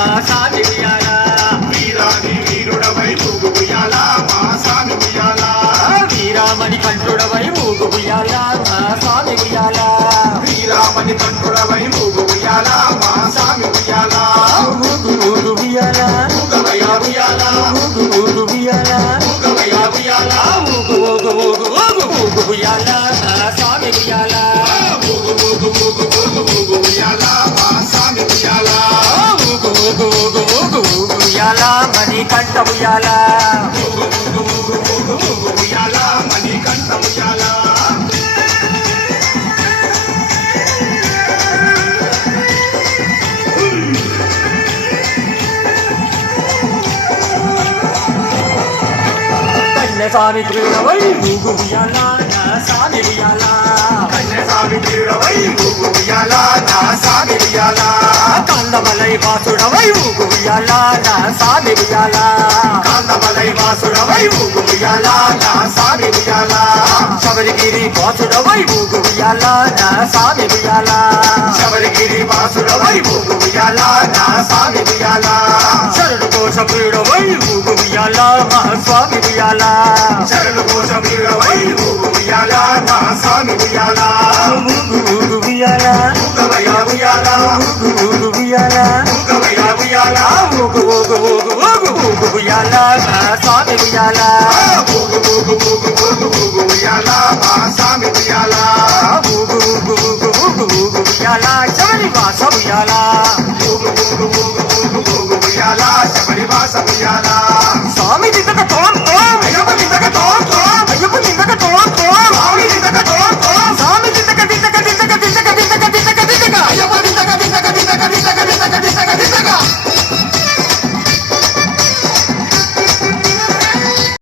మా సామి ఉయ్యాల వీరాది వీరుడవై ఊగు ఉయ్యాల మా సామి ఉయ్యాల వీరామణి కంఠుడవై ఊగు ఉయ్యాల మా సామి ఉయ్యాల వీరామణి కంఠుడవై ఊగు ఉయ్యాల మా సామి ఉయ్యాల ఊగు ఊగు ఉయ్యాల ఊగవయ్యా ఉయ్యాల ఊగు ఊగు ఉయ్యాల ఊగవయ్యా ఉయ్యాల ఊగు ఊగు ఊగు ఊగు ఊగు ఉయ్యాల మా సామి ఉయ్యాల ఊగు ఊగు ఊగు ఊగు ఊగు ఉయ్యాల మా సామి ఉయ్యాల ఊగు ఊగు ఊగు ఊగు ఊగు ఉయ్యాల మణి కంఠ ఉయ్యాల ఊగు ఊగు ఊగు ఊగు ఊగు ఉయ్యాల మణి కంఠ ఉయ్యాల కన్యస్వామి క్రీడవై ఊగు ఉయ్యాల నా సామి ఉయ్యాల కన్యస్వామి క్రీడవై ఊగు ఉయ్యాల నా సామి ఉయ్యాల కందమలై వాసుడవై ఊగు ఉయ్యాల నా సామి ఉయ్యాల కాందమలై వాసుడవై ఊగు ఉయ్యాల నా సామి ఉయ్యాల శబరిగిరి వాసుడవై ఊగు ఉయ్యాల నా సామి ఉయ్యాల శబరిగిరి వాసుడవై ఊగు ఉయ్యాల నా సామి ఉయ్యాల శరణు కోశ క్రీడవై ఊగు ఉయ్యాల మా స్వామి ఉయ్యాల శరణు కోశ వీరవై ఊగు ఉయ్యాల నా సామి ఉయ్యాల ఊగు ఊగు ఉయ్యాల ఊగవయ్యా ఉయ్యాల ఊగు ఊగు ఉయ్యాల ఊగవయ్యా ఉయ్యాల ఊగు ఊగు ఊగు ఊగు ఊగు ఉయ్యాల మా స్వామి ఉయ్యాల ఊగు ఊగు ఊగు ఊగు ఊగు ఉయ్యాల మా సామి ఉయ్యాల ఊగు ఊగు ఊగు ఊగు ఊగు ఉయ్యాల శబరి వాస ఉయ్యాల